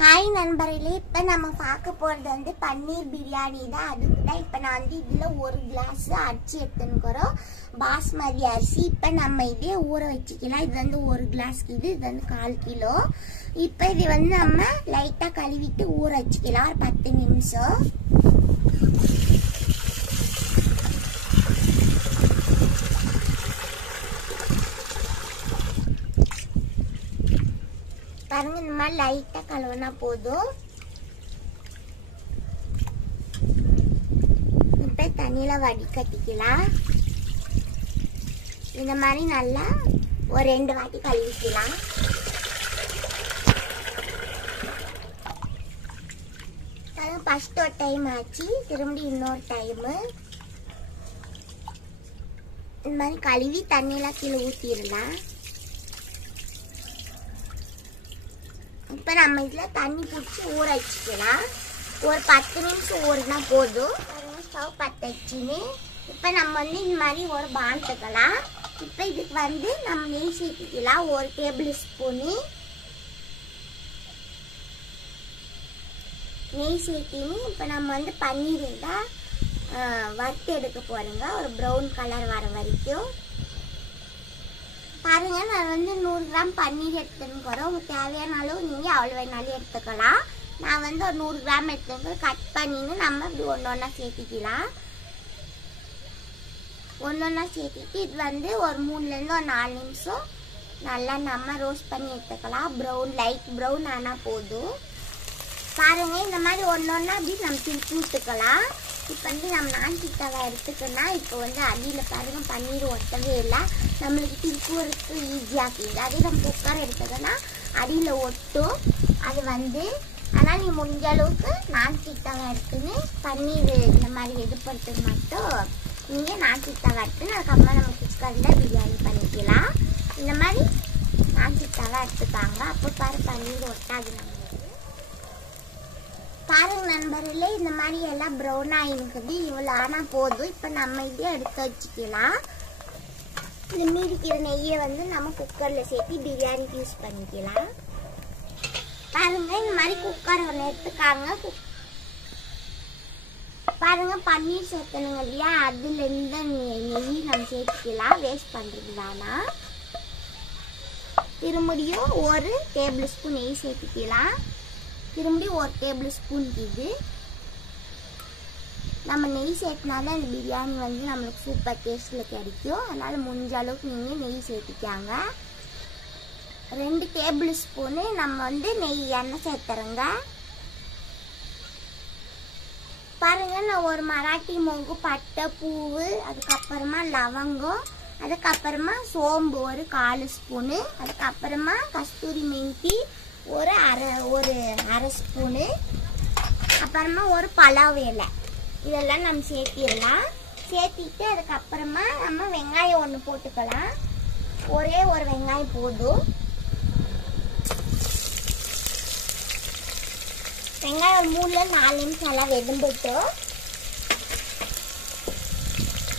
Hi நண்பர்களே, இப்போ நம்ம பார்க்க போகிறது வந்து பன்னீர் பிரியாணி தான். அதுக்கு தான் இப்போ நான் வந்து இதில் ஒரு கிளாஸ் அரிசி எடுத்துன்னுக்கிறோம், பாஸ்மதி அரிசி. இப்போ நம்ம இதே ஊற வச்சுக்கலாம். இது வந்து ஒரு கிளாஸ்க்கு இது வந்து 1/4 கிலோ. இப்போ இது வந்து நம்ம லைட்டாக கழுவிட்டு ஊற வச்சுக்கலாம் ஒரு 10 நிமிஷம். பாருங்க, இந்த மாதிரி லைட்டா கழுவுனா போதும். இப்ப தண்ணியில வடிகட்டிக்கலாம். இந்த மாதிரி நல்லா ஒரு 2 வாட்டி கழுவிக்கலாம். ஃபர்ஸ்ட் ஒரு டைம் ஆச்சு, திரும்பி இன்னொரு டைம் இந்த மாதிரி கழுவி தண்ணியில கீழே ஊத்திடலாம். இப்போ நம்ம இதில் தண்ணி பிடிச்சி ஊற வச்சுக்கலாம். ஒரு 10 நிமிஷம் ஊறினா போதும். ஸ்டவ் பற்ற வச்சுன்னு இப்போ நம்ம வந்து இந்த மாதிரி ஒரு பாண்டுக்கலாம். இப்போ இதுக்கு வந்து நம்ம நெய் சேர்த்துக்கலாம். 1 டேபிள் ஸ்பூனு நெய் சேர்த்தின்னு இப்போ நம்ம வந்து பன்னீர் தான் வறுத்து எடுக்க போகிறோங்க, ஒரு ப்ரௌன் கலர் வர வரைக்கும். பாருங்க, நான் வந்து 100 கிராம் பன்னீர் எடுத்துன்னு போகிறோம். உங்களுக்கு தேவையான அளவு நீங்கள் அவ்வளோ வேணாலும் எடுத்துக்கலாம். நான் வந்து ஒரு 100 கிராம் எடுத்துன்னு கட் பண்ணின்னு நம்ம இப்படி ஒன்றா சேர்த்திக்கலாம். ஒன்றா சேர்த்திட்டு இது வந்து ஒரு 3லேருந்து ஒரு 4 நிமிஷம் நல்லா நம்ம ரோஸ்ட் பண்ணி எடுத்துக்கலாம். ப்ரௌன் லைட் ப்ரௌன் ஆனால் போதும். பாருங்க, இந்த மாதிரி ஒன்றா அப்படி நம்ம திருப்பி விட்டுக்கலாம். இப்போ வந்து நம்ம நான்ஸ்டிக் தவா எடுத்துக்கோன்னா இப்போ வந்து அடியில் பாருங்க பன்னீர் ஒட்டவே இல்லை. நம்மளுக்கு திருப்பூருக்கு ஈஸியாகிடுது. அதே நம்ம குக்கர் எடுத்துக்கோன்னா அடியில் ஒட்டும். அது வந்து ஆனால் நீ முடிஞ்ச அளவுக்கு நான்ஸ்டிக் தவா எடுத்துன்னு பன்னீர் இந்த மாதிரி எதிர்ப்படுத்துக்கு மட்டும் நீங்கள் நான்ஸ்டிக் தவா எடுத்துன்னு அதுக்கப்புறம் நம்ம குக்கரில் பிரியாணி பண்ணிக்கலாம். இந்த மாதிரி நான்ஸ்டிக் தவா எடுத்துக்காங்க. அப்போ பாரு பன்னீர் ஒட்டாது. நம்மளுக்கு பாருங்க நண்பர்களே, இந்த மாதிரி எல்லாம் ப்ரௌன் ஆகிருக்குது. இவ்வளோ ஆனால் போதும். இப்போ நம்ம இதே எடுத்து வச்சுக்கலாம். இந்த மீதிக்கிற நெய்யை வந்து நம்ம குக்கரில் சேர்த்து பிரியாணிக்கு யூஸ் பண்ணிக்கலாம். பாருங்க, இந்த மாதிரி குக்கர் ஒன்று எடுத்துக்காங்க. பாருங்க, பன்னீர் சேர்த்தணுங்க இல்லையா, அதுல இருந்து நெய் நம்ம சேர்த்துக்கலாம். வேஸ்ட் பண்ணுறது வேணாம். திரும்பியும் 1 டேபிள் ஸ்பூன் நெய் சேர்த்துக்கலாம். திரும்பி 1 டேபிள் ஸ்பூன் இது நம்ம நெய் சேர்த்தினாதான் இந்த பிரியாணி வந்து நம்மளுக்கு சூப்பர் டேஸ்ட்டில் கிடைக்கும். அதனால் முடிஞ்ச அளவுக்கு நீங்கள் நெய் சேர்த்திக்காங்க. 2 டேபிள் ஸ்பூனு நம்ம வந்து நெய் எண்ணெய் சேர்த்துறோங்க. பாருங்க, நான் ஒரு மராட்டி மொகு, பட்டை, பூவு, அதுக்கப்புறமா லவங்கம், அதுக்கப்புறமா சோம்பு ஒரு 1/4 ஸ்பூனு, அதுக்கப்புறமா கஸ்தூரி மெந்தி ஒரு அரை ஸ்பூனு, அப்புறமா ஒரு பலாவ் இலை, இதெல்லாம் நம்ம சேர்த்திடலாம். சேர்த்திட்டு அதுக்கப்புறமா நம்ம வெங்காயம் 1 போட்டுக்கலாம். ஒரே ஒரு வெங்காயம் போதும். வெங்காயம் 3-4 நிமிஷம் எல்லாம் வெதும்பட்டும்.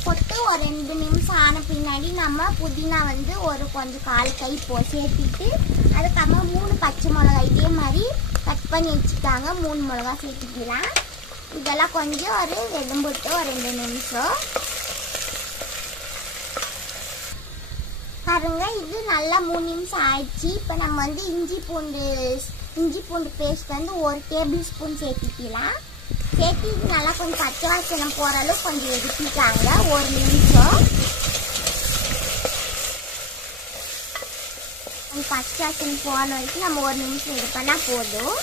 போட்டு ஒரு 2 நிமிஷம் ஆன பின்னாடி நம்ம புதினா வந்து ஒரு கொஞ்சம் 1/4 கை சேர்த்திட்டு அதுக்கப்புறம் 3 பச்சை மிளகாய் இதே மாதிரி கட் பண்ணி வச்சுட்டாங்க. 3 மிளகா சேர்த்துக்கலாம். இதெல்லாம் கொஞ்சம் ஒரு வெதும்பட்டு ஒரு 2 நிமிஷம். பாருங்க, இது நல்லா 3 நிமிஷம் ஆயிடுச்சு. இப்போ நம்ம வந்து இஞ்சி பூண்டு பேஸ்ட் வந்து 1 டேபிள் ஸ்பூன் சேர்த்துக்கலாம். சேர்த்து இது நல்லா கொஞ்சம் பச்சை வாசனை போகிற அளவுக்கு கொஞ்சம் எடுத்துட்டாங்க. 1 நிமிஷம் பச்சை வாசனை போன வரைக்கும் நம்ம 1 நிமிஷம் இது பண்ணால் போதும்.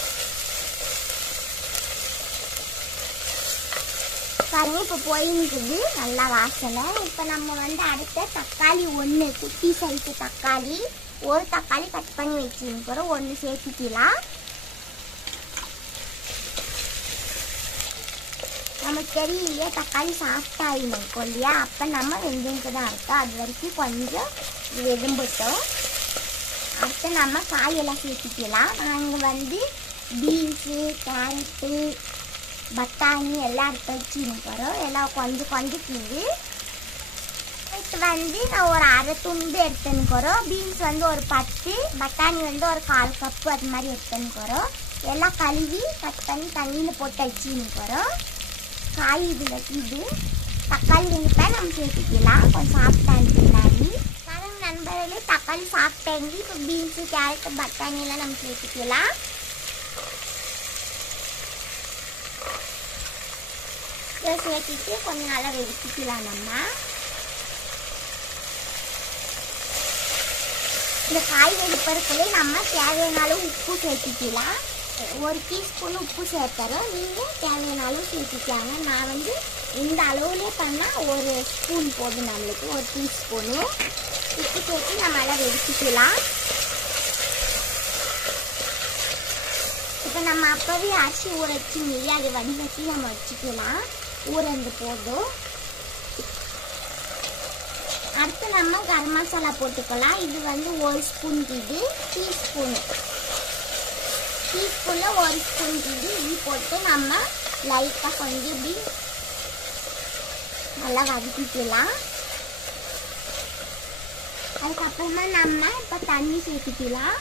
பாருங்க, இப்போ போயிருக்குது நல்லா வாசனை. இப்போ நம்ம வந்து அடுத்த தக்காளி 1 குட்டி சைஸு தக்காளி, ஒரு தக்காளி கட் பண்ணி வச்சுருக்கிறோம். 1 சேர்த்துக்கலாம். நமக்கு தெரியும் இல்லையா, தக்காளி சாஃப்டாக இருக்கும் இல்லையா, அப்போ நம்ம வெந்தயத்துக்கு தான் அர்த்தம். அது வரைக்கும் கொஞ்சம் வெதும்பட்டோம். அடுத்து நம்ம காயெல்லாம் சேர்த்துக்கலாம். நாங்கள் வந்து பீன்ஸு, கேரட்டு, பட்டாணி எல்லாம் எடுத்து வச்சுன்னு போகிறோம். எல்லாம் கொஞ்சம் கொஞ்சம் கீழே வந்து நான் ஒரு அரை துண்டு எடுத்துன்னு பீன்ஸ் வந்து ஒரு 10, பட்டாணி வந்து ஒரு 1/4 கப்பு அது மாதிரி எடுத்துன்னு எல்லாம் கழுவி கட் பண்ணி தண்ணியில் போட்டு வச்சுன்னு காய் இதில் இது தக்காளி 2 பேர் நம்ம சேர்த்துக்கலாம் கொஞ்சம் சாப்பிட்டாங்க பின்னாடி பாருங்க நண்பர்களே தக்காளி சாப்பிட்டாங்க இப்போ பீன்ஸு கேரட்டு பட்டாணியெல்லாம் நம்ம சேர்த்துக்கலாம் சேர்த்துட்டு கொஞ்சம் நல்லா வெடிச்சிக்கலாம் நம்ம இந்த காய் வெடிப்பறக்குள்ளே நம்ம தேவையான அளவு உப்பு சேர்த்துக்கலாம் 1 டீஸ்பூன் உப்பு சேர்த்துறோம் நீங்கள் தேவையான அளவு சேர்த்துக்கலாங்க நான் வந்து இந்த அளவுலேயே பண்ணால் 1 ஸ்பூன் போதும் நம்மளுக்கு 1 டீஸ்பூனு உப்பு சேர்த்து நம்ம நல்லா வெடிச்சிக்கலாம் இப்போ நம்ம அப்போவே அரிசி ஊற வச்சு மீறி அதை வடிகட்டி நம்ம வச்சுக்கலாம் ஊறந்து போதும் அடுத்து நம்ம கரம் மசாலா போட்டுக்கலாம் இது வந்து 1 ஸ்பூன் இது டீஸ்பூனில் 1 ஸ்பூன் இது போட்டு நம்ம லைட்டாக கொஞ்சம் இப்படி நல்லா வதக்கிக்கலாம் அதுக்கப்புறமா நம்ம இப்போ தண்ணி சேர்த்துக்கலாம்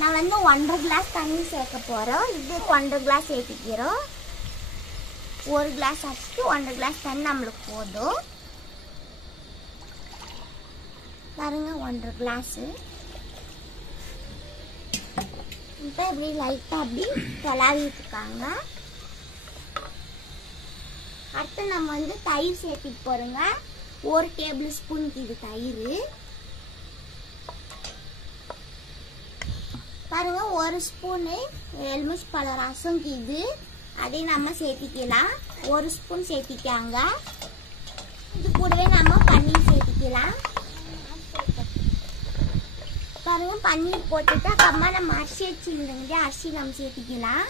நான் வந்து 1.5 கிளாஸ் தண்ணி சேர்க்க போகிறோம் இதுக்கு 1.5 கிளாஸ் சேர்த்துக்கிறோம் 1 கிளாஸ் அடிச்சுட்டு 1.5 கிளாஸ் தண்ணி நம்மளுக்கு போதும் பாருங்க 1.5 கிளாஸு இப்போ இப்படி லைட்டாக அப்படி கிளறிட்டு இருக்காங்க அடுத்து நம்ம வந்து தயிர் சேர்த்துட்டு போகிறோங்க 1 டேபிள் ஸ்பூனுக்கு இது தயிர் பாருங்க 1 ஸ்பூனு எலுமிச்சை பழ ரசம்க்கு இது அதை நம்ம சேர்த்திக்கலாம் 1 ஸ்பூன் சேர்த்திக்காங்க இது கூடவே நம்ம பன்னீர் சேர்த்திக்கலாம் பாருங்க பன்னீர் போட்டுட்டு அப்புறமா நம்ம அரிசி வச்சுருந்தோங்க அரிசி நம்ம சேர்த்திக்கலாம்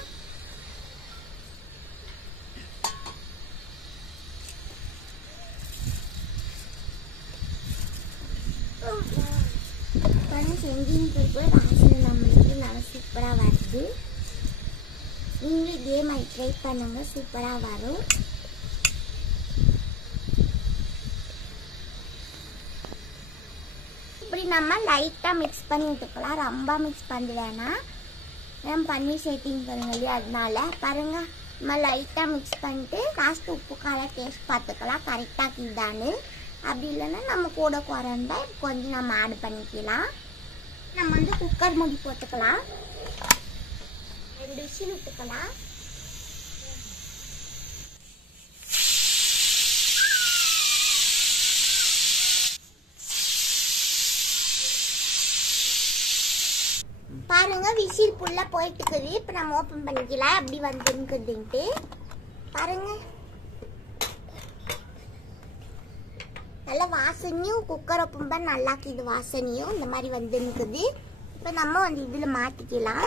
செஞ்சுன்னு வாசனை நம்மளுக்கு நல்லா சூப்பராக வருது நீங்களும் இதே மாதிரி ட்ரை பண்ணுங்க சூப்பராக வரும் இப்படி நம்ம லைட்டாக மிக்ஸ் பண்ணி விட்டுக்கலாம் ரொம்ப மிக்ஸ் பண்ண வேணாம் நம்ம பன்னீர் சேர்த்திங் பாருங்க இல்லையா அதனால பாருங்க நம்ம லைட்டாக மிக்ஸ் பண்ணிட்டு லாஸ்ட்டு உப்பு காரம் டேஸ்ட் பார்த்துக்கலாம் கரெக்டாக இருக்குதான்னு அப்படி இல்லைன்னா நம்ம கூட குறைந்தா கொஞ்சம் நம்ம ஆட் பண்ணிக்கலாம் நம்ம வந்து குக்கர் மூடி போட்டுக்கலாம் 2 விசில் விட்டுக்கலாம் பாருங்க விசில் ஃபுல்லா போயிட்டு இருக்குது இப்போ நம்ம ஓபன் பண்ணிக்கலாம் அப்படி வந்துருக்குதுன்ட்டு பாருங்க நல்ல வாசனையும் குக்கர் ஓபன் பண்ண நல்லா இருக்குது வாசனையும் இந்த மாதிரி வந்துருக்குது இப்போ நம்ம வந்து இதுல மாட்டிக்கலாம்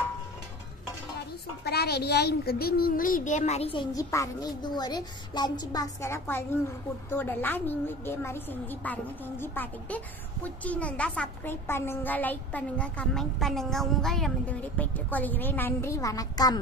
சூப்பரா ரெடியா இருக்குது நீங்களும் இதே மாதிரி செஞ்சு பாருங்க இது ஒரு லஞ்ச் பாக்ஸ்ல குழந்தைங்களுக்கு கொடுத்து விடலாம் நீங்களும் இதே மாதிரி செஞ்சு பாருங்க செஞ்சு பார்த்துட்டு பிடிச்சிருந்தா சப்ஸ்கிரைப் பண்ணுங்க லைக் பண்ணுங்க கமெண்ட் பண்ணுங்க உங்களிடம் இந்த விடை பெற்றுக் கொள்கிறேன் நன்றி வணக்கம்